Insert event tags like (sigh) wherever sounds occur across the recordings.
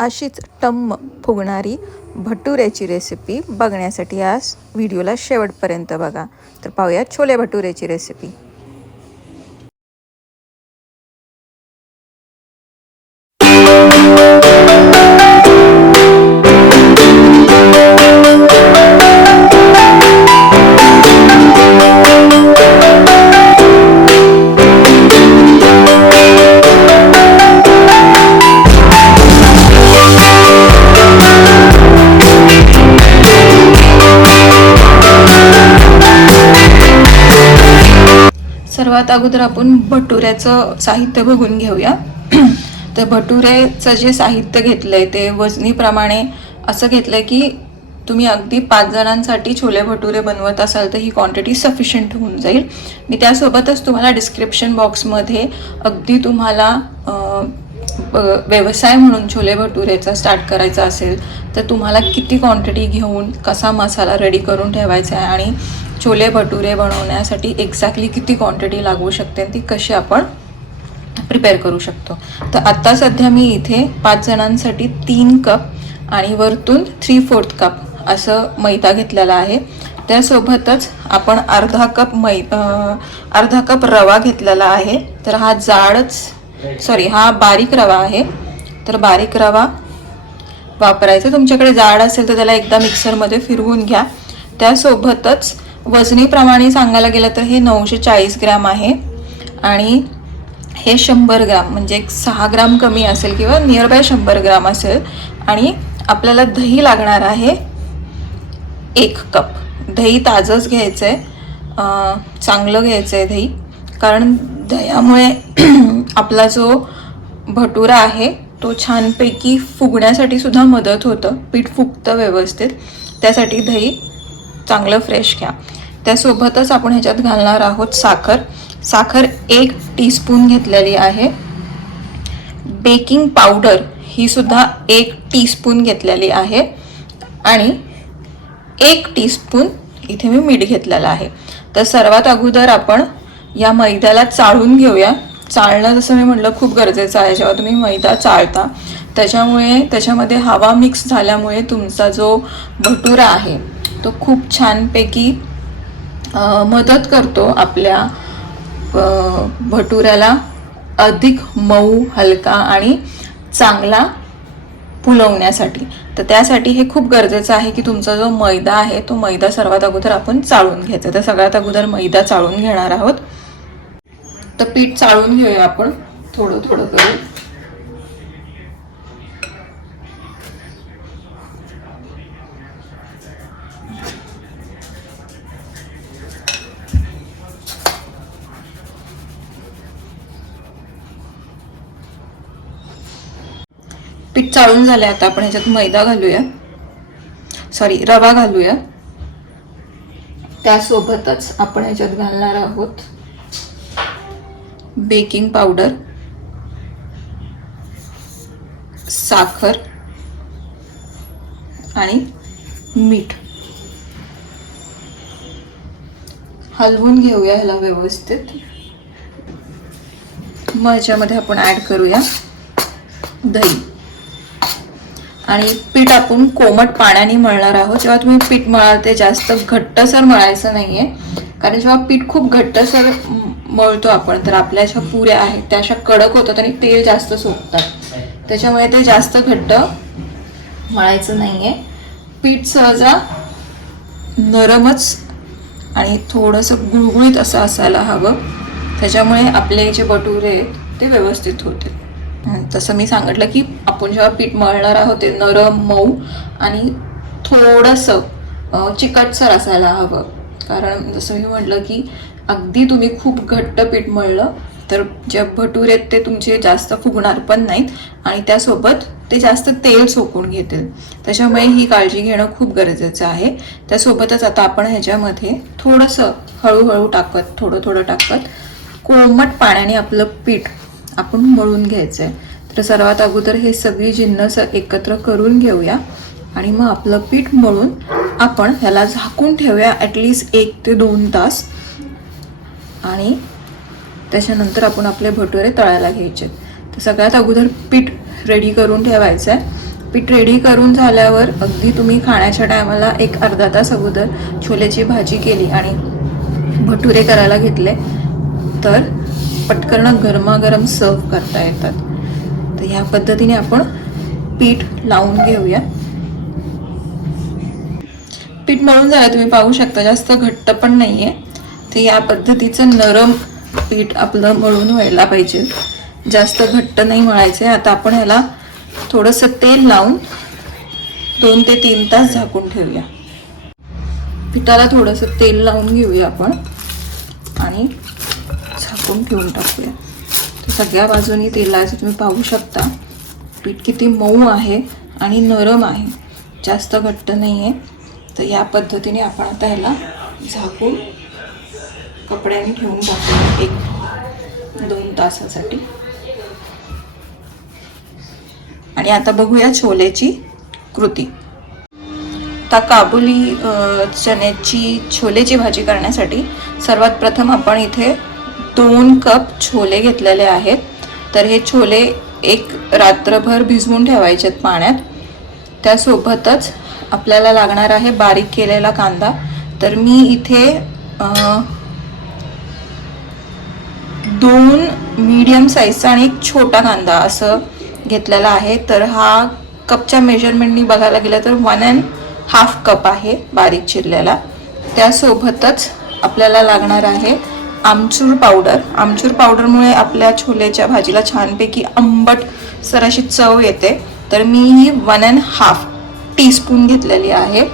अशीच टम्म फुगणारी भटुऱ्याची रेसिपी बघण्यासाठी आज व्हिडिओला शेवटपर्यंत बघा. तर पाहूया छोले भटुऱ्याची रेसिपी सर्वात अगोदर आपण भटुऱ्याचं साहित्य बघून घेऊया. (clears throat) तर भटुऱ्याचं जे साहित्य घेतलंय ते वजनीप्रमाणे असं घेतलंय की तुम्ही अगदी पाच जणांसाठी छोले भटुरे बनवत असाल तर ही क्वांटिटी सफिशियंट होऊन जाईल. मी त्यासोबतच तुम्हाला डिस्क्रिप्शन बॉक्समध्ये अगदी तुम्हाला व्यवसाय म्हणून छोले भटुरेचा स्टार्ट करायचा असेल तर तुम्हाला किती क्वांटिटी घेऊन कसा मसाला रेडी करून ठेवायचा आहे आणि छोले भटुरे बनवण्यासाठी एक्झॅक्टली किती क्वांटिटी लागू शकते आणि ती कशी आपण प्रिपेअर करू शकतो. तर आत्ता सध्या मी इथे पाच जणांसाठी तीन कप आणि वरतून थ्री फोर्थ कप असं मैदा घेतलेला आहे. त्यासोबतच आपण अर्धा कप मै अर्धा कप रवा घेतलेला आहे. तर हा जाडच सॉरी हा बारीक रवा आहे. तर बारीक रवा वापरायचा. तुमच्याकडे जाड असेल तर त्याला एकदा मिक्सरमध्ये फिरवून घ्या. त्यासोबतच वजनीप्रमाणे सांगायला गेलं तर हे नऊशे चाळीस ग्रॅम आहे. आणि हे शंभर ग्राम म्हणजे एक सहा ग्राम कमी असेल किंवा नियर बाय शंभर ग्राम असेल. आणि आपल्याला दही लागणार आहे एक कप. दही ताजंच घ्यायचं आहे चांगलं घ्यायचं आहे दही. कारण दह्यामुळे (clears throat) आपला जो भटुरा आहे तो छानपैकी फुगण्यासाठी सुद्धा मदत होतं. पीठ फुगतं व्यवस्थित. त्यासाठी दही चांगलं फ्रेश घ्या. त्यासोबतच आपण ह्याच्यात घालणार आहोत साखर. साखर एक टीस्पून घेतलेली आहे. बेकिंग पावडर ही सुद्धा एक टीस्पून घेतलेली आहे. आणि एक टीस्पून इथे मी मीठ घेतलेलं आहे. तर सर्वात अगोदर आपण या मैद्याला चाळून घेऊया. चाळणं जसं मी म्हटलं खूप गरजेचं आहे. जेव्हा तुम्ही मैदा चाळता त्याच्यामुळे त्याच्यामध्ये हवा मिक्स झाल्यामुळे तुमचा जो भटुरा आहे तो खूप छानपैकी मदत करतो आपल्या भटुऱ्याला. अधिक मऊ हलका आणि चांगला फुलवण्यासाठी. तर त्यासाठी हे खूप गरजेचं आहे की तुमचा जो मैदा आहे तो मैदा सर्वात अगोदर आपण चाळून घ्यायचा. तर सगळ्यात अगोदर मैदा चाळून घेणार आहोत. तर पीठ चाळून घेऊया आपण. थोडं थोडं करून. पीठ चाळून झालंय आता आपण ह्याच्यात मैदा घालूया. सॉरी रवा घालूया. त्यासोबतच आपण ह्याच्यात घालणार आहोत बेकिंग पावडर साखर आणि मीठ. हलवून घेऊया ह्याला व्यवस्थित. मग ह्याच्यामध्ये आपण ॲड करूया दही. आणि पीठ आपण कोमट पाण्याने मळणार आहोत. जेव्हा तुम्ही पीठ मळाल ते जास्त घट्टसर मळायचं नाही आहे कारण जेव्हा पीठ खूप घट्टसर मळतो आपण तर आपल्या ज्या पुऱ्या आहेत त्या अशा कडक होतात आणि तेल जास्त सोपतात त्याच्यामुळे ते जास्त घट्ट मळायचं नाही आहे पीठ सहजा नरमच आणि थोडंसं गुळगुळीत असं असायला हवं. त्याच्यामुळे आपले जे बटुरे आहेत ते व्यवस्थित होतील. तसं मी सांगितलं की आपण जेव्हा पीठ मळणार आहोत ते नरम मऊ आणि थोडंसं चिकटसर असायला हवं. कारण जसं मी म्हटलं की अगदी तुम्ही खूप घट्ट पीठ मळलं तर जे भटुरे आहेत ते तुमचे जास्त फुगणार पण नाहीत आणि त्यासोबत ते जास्त तेल सोकून घेतील. त्याच्यामुळे ही काळजी घेणं खूप गरजेचं आहे. त्यासोबतच आता आपण ह्याच्यामध्ये थोडंसं हळूहळू टाकत थोडं थोडं टाकत कोमट पाण्याने आपलं पीठ आपण मळून घ्यायचं आहे तर सर्वात अगोदर हे सगळी जिन्नस एकत्र करून घेऊया. आणि मग आपलं पीठ मळून आपण ह्याला झाकून ठेवूया ॲटलिस्ट एक ते दोन तास. आणि त्याच्यानंतर आपण आपले भटुरे तळायला घ्यायचे. तर सगळ्यात अगोदर पीठ रेडी करून ठेवायचं आहे पीठ रेडी करून झाल्यावर अगदी तुम्ही खाण्याच्या टायमाला एक अर्धा तास अगोदर छोल्याची भाजी केली आणि भटुरे करायला घेतले. तर पटकन गरमागरम सर्व करता येतात. तर ह्या पद्धतीने आपण पीठ लावून घेऊया. पीठ मळून झालं तुम्ही पाहू शकता जास्त घट्ट पण नाही आहे तर या पद्धतीचं नरम पीठ आपलं मळून व्हायला पाहिजे. जास्त घट्ट नाही मळायचं आहे आता आपण ह्याला थोडंसं तेल लावून दोन ते तीन तास झाकून ठेवूया. पिठाला थोडंसं तेल लावून घेऊया आपण. आणि झाकून ठेवून टाकूया. तर सगळ्या बाजूनी तेलाचं तुम्ही पाहू शकता. पीठ किती मऊ आहे आणि नरम आहे. जास्त घट्ट नाही आहे तर या पद्धतीने आपण आता ह्याला झाकून कपड्याने ठेवून टाकूया. एक दोन तासासाठी. आणि आता बघूया छोल्याची कृती. आता काबुली चण्याची छोलेची भाजी करण्यासाठी सर्वात प्रथम आपण इथे दोन कप छोले घेतलेले आहेत. तर हे छोले एक रात्रभर भिजवून ठेवायचे आहेत पाण्यात. त्यासोबतच आपल्याला लागणार आहे बारीक केलेला कांदा. तर मी इथे दोन मीडियम साईजचा आणि एक छोटा कांदा असं घेतलेला आहे. तर हा कपच्या मेजरमेंटनी बघायला गेलं तर वन अँड हाफ कप आहे बारीक चिरलेला. त्यासोबतच आपल्याला लागणार आहे आमचूर पावडर आमचूर पावडरमुळे आपल्या छोल्याच्या भाजीला छानपैकी आंबट सर अशी चव येते. तर मी ही वन अँड हाफ टीस्पून घेतलेली आहे.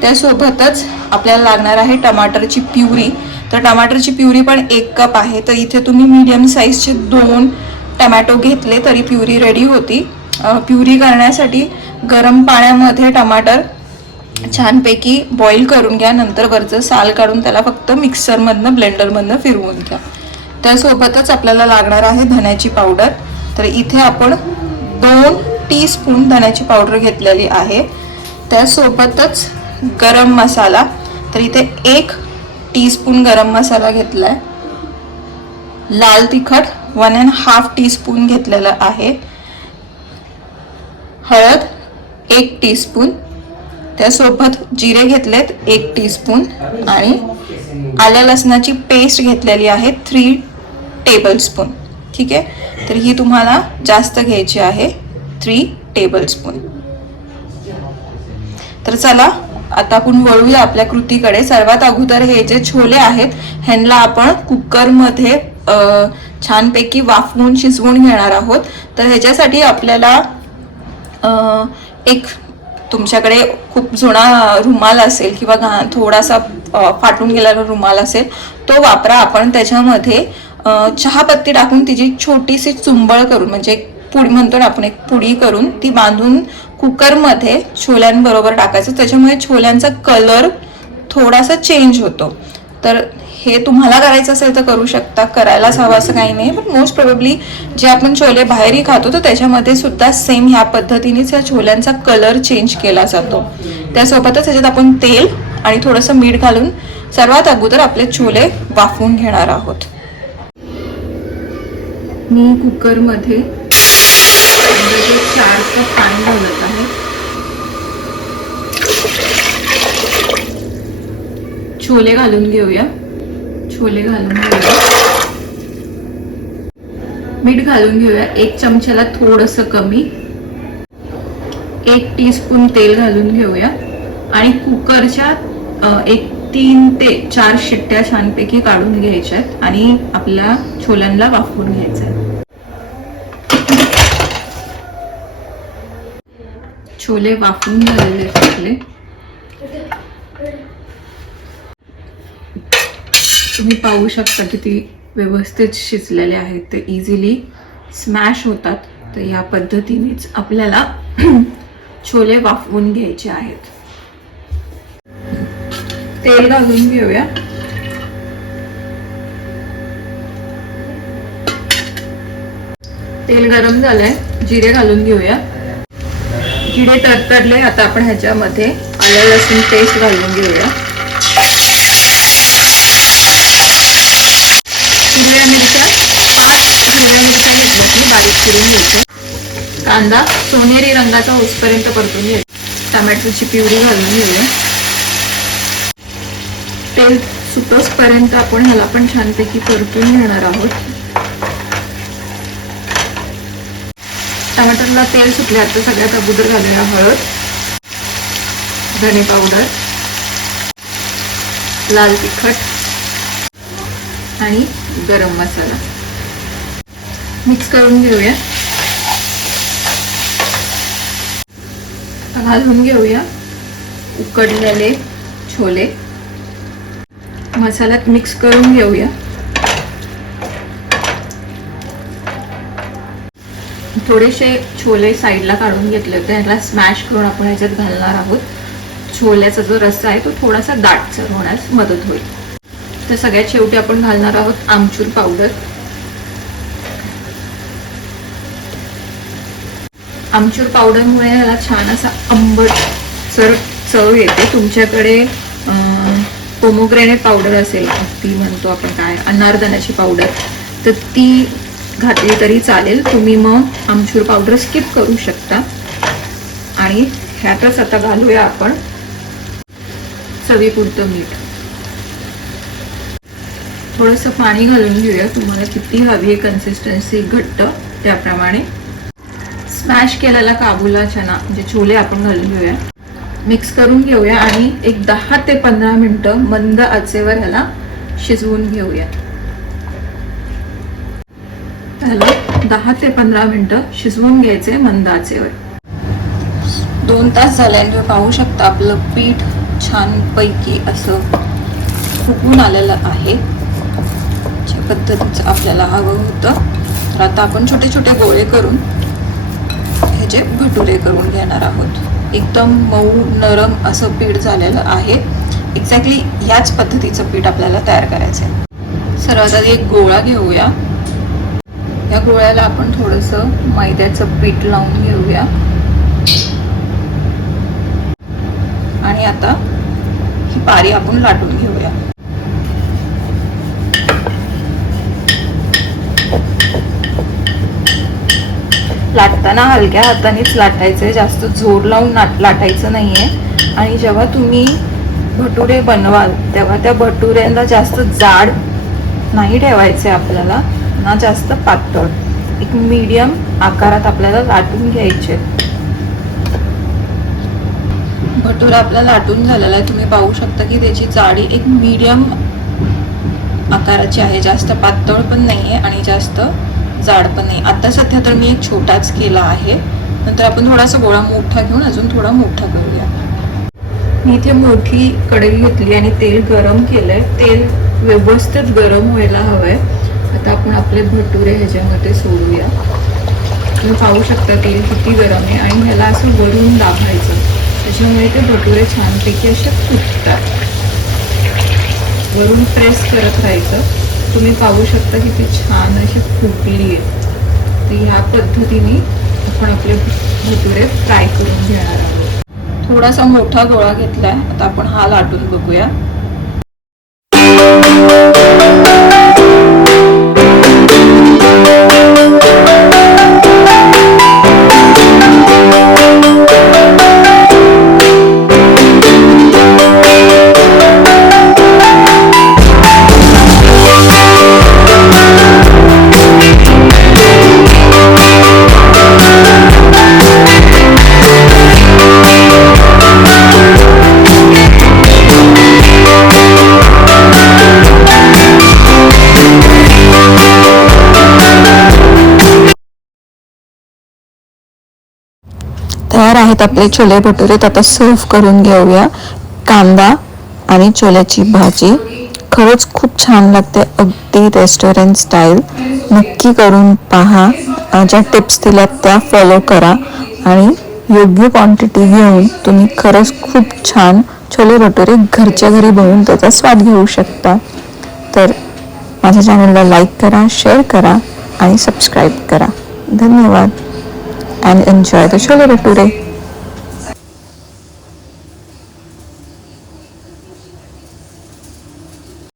त्यासोबतच आपल्याला लागणार आहे टमाटरची प्युरी. तर टमाटरची प्युरी पण एक कप आहे. तर इथे तुम्ही मीडियम साईजचे दोन टमॅटो घेतले तरी प्युरी रेडी होती. प्युरी करण्यासाठी गरम पाण्यामध्ये टमाटर छानपैकी बॉईल करून घ्या नंतर वरचं साल काढून त्याला फक्त मिक्सरमधनं ब्लेंडरमधनं फिरवून घ्या. त्यासोबतच आपल्याला लागणार आहे धण्याची पावडर तर इथे आपण दोन टी स्पून धण्याची पावडर घेतलेली आहे. त्यासोबतच गरम मसाला. तर इथे एक टीस्पून गरम मसाला घेतला आहे लाल तिखट वन अँड हाफ टीस्पून घेतलेलं आहे. हळद एक टीस्पून त्यासोबत जिरे घेतलेत एक टीस्पून आणि आल्या लसणाची पेस्ट घेतलेली आहे थ्री टेबलस्पून ठीक आहे? तर ही तुम्हाला जास्त घ्यायची आहे थ्री टेबलस्पून तर चला आता आपण वळूया आपल्या कृतीकडे. सर्वात अगोदर हे जे छोले आहेत ह्यांना आपण कुकरमध्ये छानपैकी वाफवून शिजवून घेणार आहोत. तर ह्याच्यासाठी आपल्याला एक तुमच्याकडे खूप जुना रुमाल असेल किंवा घा थोडासा फाटून गेलेला रुमाल असेल तो वापरा. आपण त्याच्यामध्ये चहापत्ती टाकून तिची छोटीशी चुंबळ करून म्हणजे एक पुडी म्हणतो ना आपण एक पुडी करून ती बांधून कुकरमध्ये छोल्यांबरोबर टाकायचं. त्याच्यामुळे छोल्यांचा कलर थोडासा चेंज होतो. तर हे तुम्हाला करायचं असेल तर करू शकता. करायलाच हवं असं काही नाही. पण मोस्ट प्रोबेबली जे आपण छोले बाहेरही खातो तर त्याच्यामध्ये सुद्धा सेम ह्या पद्धतीनेच या छोल्यांचा कलर चेंज केला जातो. त्यासोबतच त्याच्यात आपण तेल आणि थोडंसं मीठ घालून सर्वात अगोदर आपले छोले वाफवून घेणार आहोत. मी कुकरमध्ये चार कप पाणी घालत आहे. छोले घालून घेऊया. छोले घालून घेऊया. मीठ घालून घेऊया. एक चमच्याला थोडस कमी. एक टीस्पून तेल घालून घेऊया. आणि कुकरच्या एक तीन ते चार शिट्ट्या छानपैकी काढून घ्यायच्या आहेत आणि आपल्या छोल्यांना वाफवून घ्यायचं आहे. छोले वाफून झालेले आहेत आपले. तुम्ही पाहू शकता किती व्यवस्थित शिजलेले आहेत. ते इझिली स्मॅश होतात. तर या पद्धतीनेच आपल्याला (clears throat) छोले वाफवून घ्यायचे आहेत. तेल घालून घेऊया. तेल गरम झालंय. जिरे घालून घेऊया. जिरे तरतडले आता आपण ह्याच्यामध्ये आलं लसूण पेस्ट घालून घेऊया हिरव्या मिरच्या पाच हिरव्या मिरच्या घेतल्या मी बारीक करून घ्यायच्या कांदा सोनेरी रंगाचा होसपर्यंत परतून घ्यायचा टमॅटोची पिवरी घालून घेऊया. तेल सुकसपर्यंत आपण ह्याला पण छानपैकी परतून घेणार आहोत. टमाटरला तेल सुटले आता सगळ्यात अगोदर घालूया हळद धने पावडर लाल तिखट आणि गरम मसाला. मिक्स करून घेऊया. घालून घेऊया उकडलेले छोले. मसाल्यात मिक्स करून घेऊया. थोडेसे छोले साईडला काढून घेतले होते. ह्याला स्मॅश करून आपण ह्याच्यात घालणार आहोत. छोल्याचा जो रस्सा आहे तो थोडासा दाटसर होण्यास मदत होईल. तर सगळ्यात शेवटी आपण घालणार आहोत आमचूर पावडर आमचूर पावडरमुळे ह्याला छान असा आंबट सर चव येते. तुमच्याकडे पोमोग्रेनेट पावडर असेल ती म्हणतो आपण काय अनारदानाची पावडर तर ती घातली तरी चालेल. तुम्ही मग आमचूर पावडर स्किप करू शकता. आणि ह्यातच आता घालूया आपण चवीपुरतं मीठ. थोडंसं पाणी घालून घेऊया. तुम्हाला किती हवी आहे कन्सिस्टन्सी घट्ट त्याप्रमाणे. स्मॅश केलेला काबुला चना म्हणजे छोले आपण घालून घेऊया. मिक्स करून घेऊया आणि एक दहा ते पंधरा मिनटं मंद आचेवर ह्याला शिजवून घेऊया. ह्याला दहा ते पंधरा मिनटं शिजवून घ्यायचे मंद आचेवर. दोन तास झाल्याने तुम्ही पाहू शकता आपलं पीठ छानपैकी असं फुगून आलेलं आहे. ज्या पद्धतीचं आपल्याला हवं होतं. तर आता आपण छोटे छोटे गोळे करून ह्याचे भटुरे करून घेणार आहोत. एकदम मऊ नरम असं पीठ झालेलं आहे. एक्झॅक्टली ह्याच पद्धतीचं पीठ आपल्याला तयार करायचं आहे सर्वात आधी एक गोळा घेऊया. या गोळ्याला आपण थोडंसं मैद्याचं पीठ लावून घेऊया. आणि आता ही पारी आपण लाटून घेऊया. लाटताना हलक्या हातानेच लाटायचे जास्त जोर लावून नाट लाटायचं नाहीये. आणि जेव्हा तुम्ही भटुरे बनवाल तेव्हा त्या भटुऱ्यांना जास्त जाड नाही ठेवायचे आपल्याला ना जास्त पातळ. एक मीडियम आकारात आपल्याला लाटून घ्यायचे भटुरा आपला लाटून झालेला आहे. तुम्ही पाहू शकता की त्याची जाडी एक मीडियम आकाराची आहे. जास्त पातळ पण नाही आहे आणि जास्त जाड पण नाही. आता सध्या तर मी एक छोटाच केला आहे. नंतर आपण थोडासा गोळा मोठा घेऊन अजून थोडा मोठा करूया. मी इथे मोठी कढई घेतली आणि तेल गरम केलंय. तेल व्यवस्थित गरम व्हायला हवंय. आता आपण आपले भटुरे ह्याच्यामध्ये सोडूया. तुम्ही पाहू शकता तेल किती गरम आहे आणि ह्याला असं वरून दाबायचं. त्याच्यामुळे ते भटुरे छानपैकी असे फुटतात. वरून प्रेस करत राहायचं. तुम्ही पाहू शकता किती छान अशी फुटली आहे. तर ह्या पद्धतीने आपण आपले भटुरे फ्राय करून घेणार आहोत. थोडासा मोठा गोळा घेतलाय. आता आपण हा लाटून बघूया. आहेत आपले छोले भटुरे आता सर्व करून घेऊया. कांदा आणि छोल्याची भाजी. खरंच खूप छान लागते अगदी रेस्टॉरंट स्टाईल नक्की करून पहा. ज्या टिप्स दिल्या त्या फॉलो करा. आणि योग्य क्वांटिटी घेऊन तुम्ही खरंच खूप छान छोले भटुरे घरच्या घरी बनवून त्याचा स्वाद घेऊ शकता. तर माझ्या चॅनलला लाईक करा शेअर करा आणि सबस्क्राईब करा. धन्यवाद. And enjoy the chole bhature.